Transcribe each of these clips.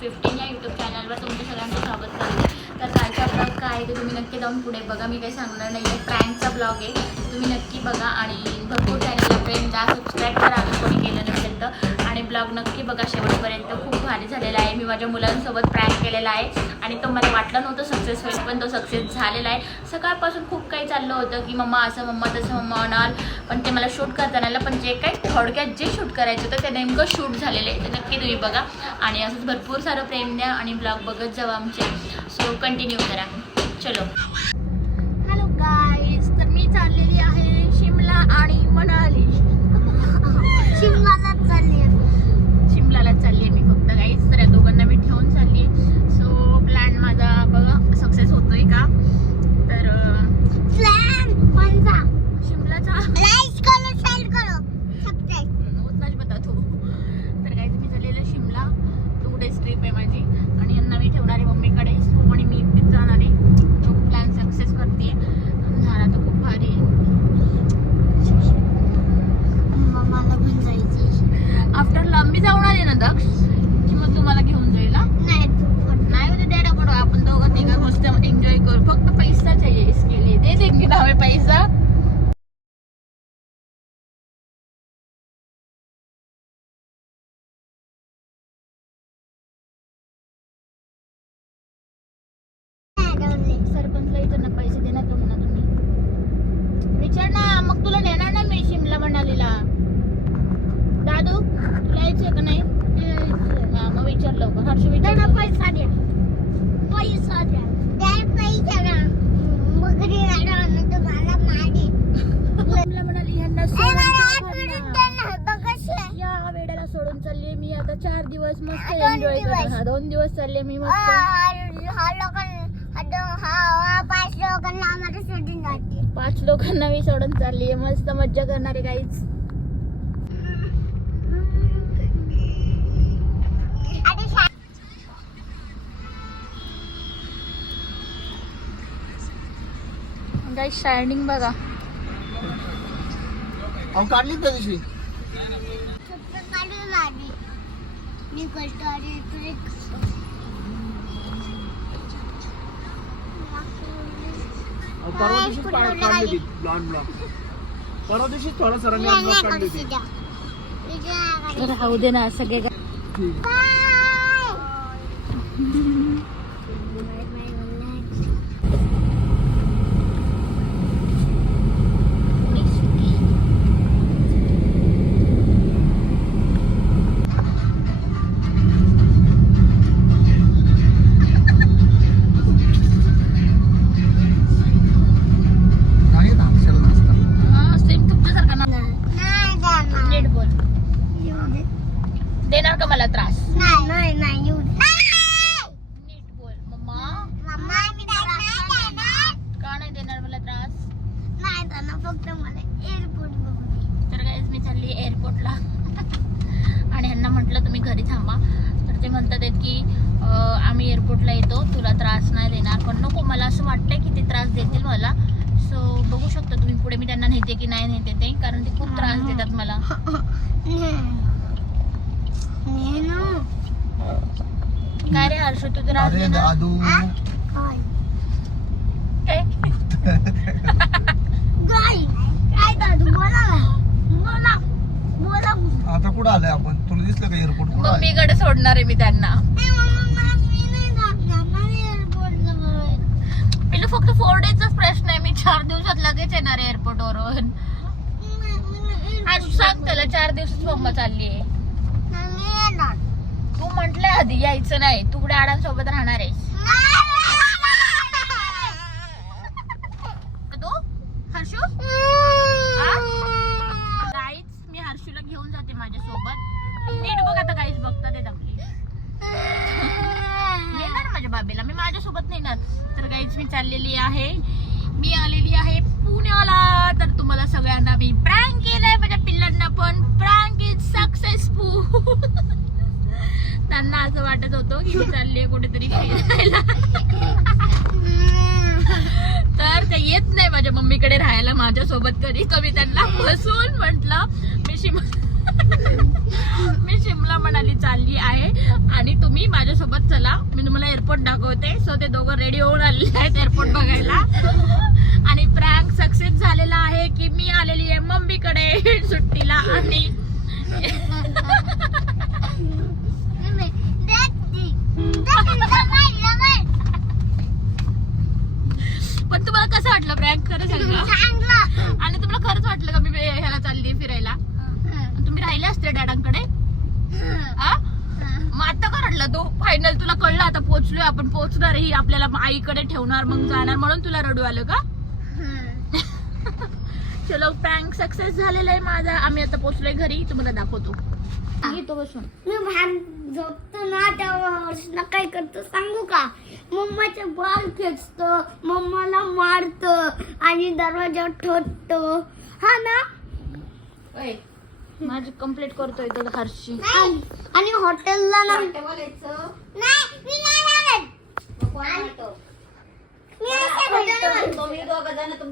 Fifteen या YouTube चॅनलवर तुमचं सगळ्यांचं स्वागत करते. तर कालचा ब्लॉग काय आहे ते तुम्ही नक्की जाऊन पुढे बघा. मी काही सांगणार नाही आहे प्रँकचा ब्लॉग आहे. तुम्ही नक्की बघा आणि भरपूर चॅनलला फ्रेंड द्या सबस्क्राईब करा अजून कोणी केलं नसेल तर आणि ब्लॉग नक्की बघा शेवटपर्यंत. खूप भारी झालेला आहे. मी माझ्या मुलांसोबत प्रॅक केलेला आहे. आणि तो मला वाटलं नव्हतं सक्सेस होईल पण तो सक्सेस झालेला आहे. सकाळपासून खूप काही चाललं होतं की मम्मा असं मम्मा तसं मम्मा म्हणाल पण ते मला शूट करता नाही आलं पण जे काही थोडक्यात जे शूट करायचं होतं ते नेमकं शूट झालेलं आहे. ते नक्की तुम्ही बघा. आणि असंच भरपूर सारं प्रेम द्या आणि ब्लॉग बघत जावा आमचे. सो कंटिन्यू करा. चलो. हॅलो गाईज तर मी चाललेली आहे शिमला आणि मनाली शिमलाला चालली शिमलाला चालली आहे मी फक्त गाईज तर या दोघांना मी ठेवून चालली सो प्लॅन माझा बघा सक्सेस होतोय का तर अं, प्लॅन कोणता शिमलाचा लाईक करो शेअर करो सबस्क्राइब उतना बता तू तर काय मी झालेलं शिमला टू डेज ट्रिप आहे माझी आणि यांना मी ठेवणार आहे मम्मीकडे सो आणि मी एकटीच जाणार आहे तो प्लॅन सक्सेस करते झाला तर खूप भारी आहे मला पण जायचं आफ्टर लांबी जाऊन आले ना दक्ष की मग तुम्हाला घेऊन जाईल हा? नाही तू पण नाही म्हणजे द्यायला कडू आपण दोघं तिघं मस्त एन्जॉय करू फक्त पैसा चाहिए इसके लिए हमें पैसा सरपंचला विचार ना पैसे देणार तुम्ही ना तुम्ही. विचार ना मग तुला नेणार ना मी शिमला मनालीला. दादू तुला यायचंय का नाही? हा मग विचार लवकर. हर्ष विचार पैसा द्या पैसा द्या बकरी राहणार तुम्हाला मागे शिमला म्हणाली ह्यांना सोडून या वेळेला सोडून चालली मी आता चार दिवस मस्त दोन एन्जॉय. करणार दोन दिवस चालले मी मस्त. हा लोकांना हा पाच लोकांना आम्हाला सोडून जाते. पाच लोकांना मी सोडून चालली मस्त मज्जा करणार आहे काहीच. काही शायनिंग बघा. काढली त्या दिवशी? मी करतो आणि तुझे अहो, परवा काढली ब्लॉक दिवशी थोडा सरांनी ब्लॉक काढली तर राहू दे ना सगळे ठीक. एअरपोर्टला येतो तुला त्रास नाही देणार. पण नको मला असं वाटतंय की ते त्रास देतील मला. सो बघू शकता तुम्ही पुढे मी त्यांना नेते की नाही नेते ते कारण ते खूप त्रास देतात मला. काय रे हर्ष तू त्रास. आता कुठं आलोय आपण? तुला दिसलं का एअरपोर्ट कुठं आहे? मम्मीकडे सोडणार आहे मी त्यांना ए, मम्मा, मला मी नाही जाणार. मला एअरपोर्टला बोलवायचं. मी फक्त फोर डेजचाच प्रश्न आहे. मी चार दिवसात लगेच येणार एअरपोर्ट वरून. आज सांग त्याला चार दिवसात मम्मा चालली आहे. तू म्हंटलंय आधी यायचं नाही. तू कुठे आडांसोबत राहणार आहेस का तू हर्षू गाईच मी हर्षूला घेऊन जाते माझ्यासोबत नीट बघ आता गाईच बघता ते दमली नेणार माझ्या बाबेला मी माझ्यासोबत नेणार तर मी चाललेली आहे. मी आलेली आहे पुण्याला. तर तुम्हाला सगळ्यांना मी प्रँक केलंय माझ्या पिल्लांना पण. प्रँक इज सक्सेसफुल त्यांना असं वाटत होतं की मी चालली कुठेतरी फिरायला. तर ते येत नाही माझ्या मम्मीकडे राहायला माझ्यासोबत कधी कमी त्यांना बसून म्हटलं मी शिम मी शिमला म्हणाली चालली आहे आणि तुम्ही माझ्यासोबत चला. मी तुम्हाला एअरपोर्ट दाखवते. सो ते दोघं रेडी होऊन आलेले आहेत एअरपोर्ट बघायला. आणि प्रँक सक्सेस झालेला आहे की मी आलेली आहे मम्मीकडे सुट्टीला आणि पण तुम्हाला कसं वाटलं प्रँक खरं सांगा? आणि तुम्हाला खरंच वाटलं का मी ह्याला चालली फिरायला? तुम्ही राहिले असते डॅडांकडे? तो फायनल तुला कळलं आता पोहोचलोय आपण. पोहोचणार ही आपल्याला आईकडे ठेवणार मग जाणार. म्हणून तुला रडू आलं का? चलो प्रँक सक्सेस झालेला आहे माझा. आम्ही आता पोहोचलोय घरी. तुम्हाला दाखवतो. बसून. मी भान झोपतो ना तेव्हा काय करतो सांगू का? मम्माचे बाल खेचतो मम्माला मारतो आणि दरवाजा ठोकतो हा ना? माझी कंप्लीट करतोय तो हर्षी. आणि हॉटेलला ना नाही मी नाही लागत मी असं बोलतो.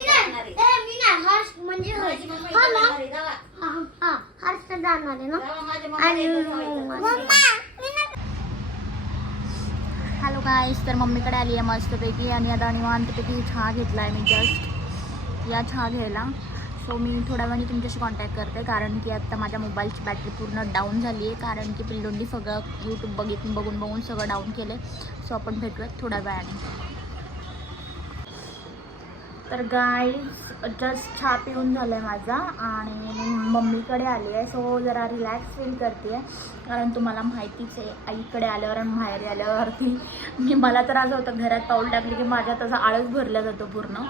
मी नाही. ए, मी नाही. हर्ष म्हणजे हर्ष. ना? हा, हा. हर्ष जाणार आहे ना? आणि मम्मा मी नाही हॅलो गाईस तर मम्मीकडे आली आहे मस्तपैकी आणि आता निवांतपैकी चहा घेतला आहे मी जस्ट या चहा घ्यायला. सो मी थोड्या वेळाने तुमच्याशी कॉन्टॅक्ट करते कारण की आत्ता माझ्या मोबाईलची बॅटरी पूर्ण डाऊन झाली आहे कारण की पिल्लोंनी सगळं यूट्यूब बघितून बघून बघून सगळं डाऊन केलं सो आपण भेटूयात थोड्या वेळाने. तर गाईज जस्ट छा पिऊन झालं आहे माझा आणि मी मम्मीकडे आली आहे. सो जरा रिलॅक्स फील करते आहे कारण तुम्हाला माहितीच आहे आईकडे आल्यावर आणि बाहेर आल्यावरती मी मला तर असं होतं घरात पाऊल टाकली की माझ्या तसा आळस भरला जातो पूर्ण.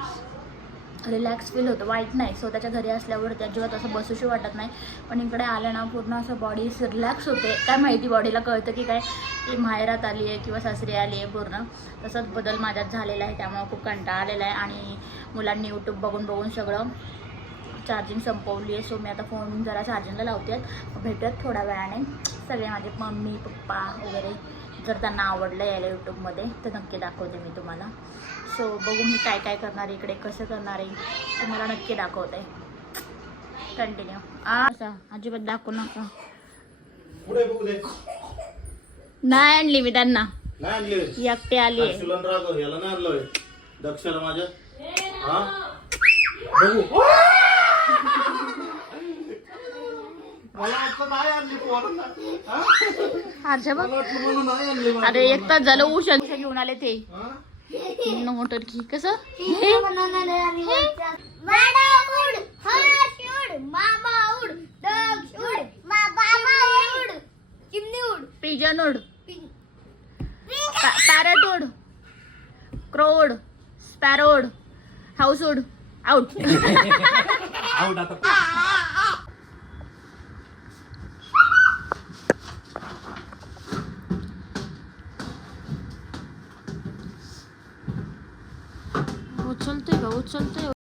रिलॅक्स फील होतं. वाईट नाही. स्वतःच्या घरी असल्यावर अजिबात असं बसूशी वाटत नाही. पण इकडे आलं ना पूर्ण असं बॉडी रिलॅक्स होते. काय माहिती बॉडीला कळतं की काय की माहेरात आली आहे किंवा सासरी आली आहे पूर्ण. तसंच बदल माझ्यात झालेला आहे. त्यामुळं खूप कंटाळा आलेला आहे. आणि मुलांनी यूट्यूब बघून बघून सगळं चार्जिंग संपवली आहे. सो मी आता फोन जरा चार्जिंगला लावते. भेटूयात थोड्या वेळाने. सगळे माझे मम्मी पप्पा वगैरे. जर त्यांना आवडलं यायला यूट्यूबमध्ये तर नक्की दाखवते मी तुम्हाला. सो बघू मी काय काय करणार आहे इकडे कसं करणार आहे तुम्हाला नक्की दाखवते. कंटिन्यू असं अजिबात दाखवू नका. नाही आणली मी त्यांना. एकटी आली आहे. दक्षाला माझ्या हा बघू मला वाटलं नाही आणली पोरांना. हा? अच्छा बघ मला वाटलं मला नाही आणली माझ्या अरे एक तास झालं उषा उषा घेऊन आले ते. हा? मोटर की कसं? बनवणार आहे आणि वरच्या- माडा उड, हर्ष उड, मामा उड, दक्ष उड, मा- बाबा उड, चिमणी उड, पिजन उड पिं- पॅरेट उड क्रोड स्पॅरोड हाऊस उड आउट आऊट आता. 这这有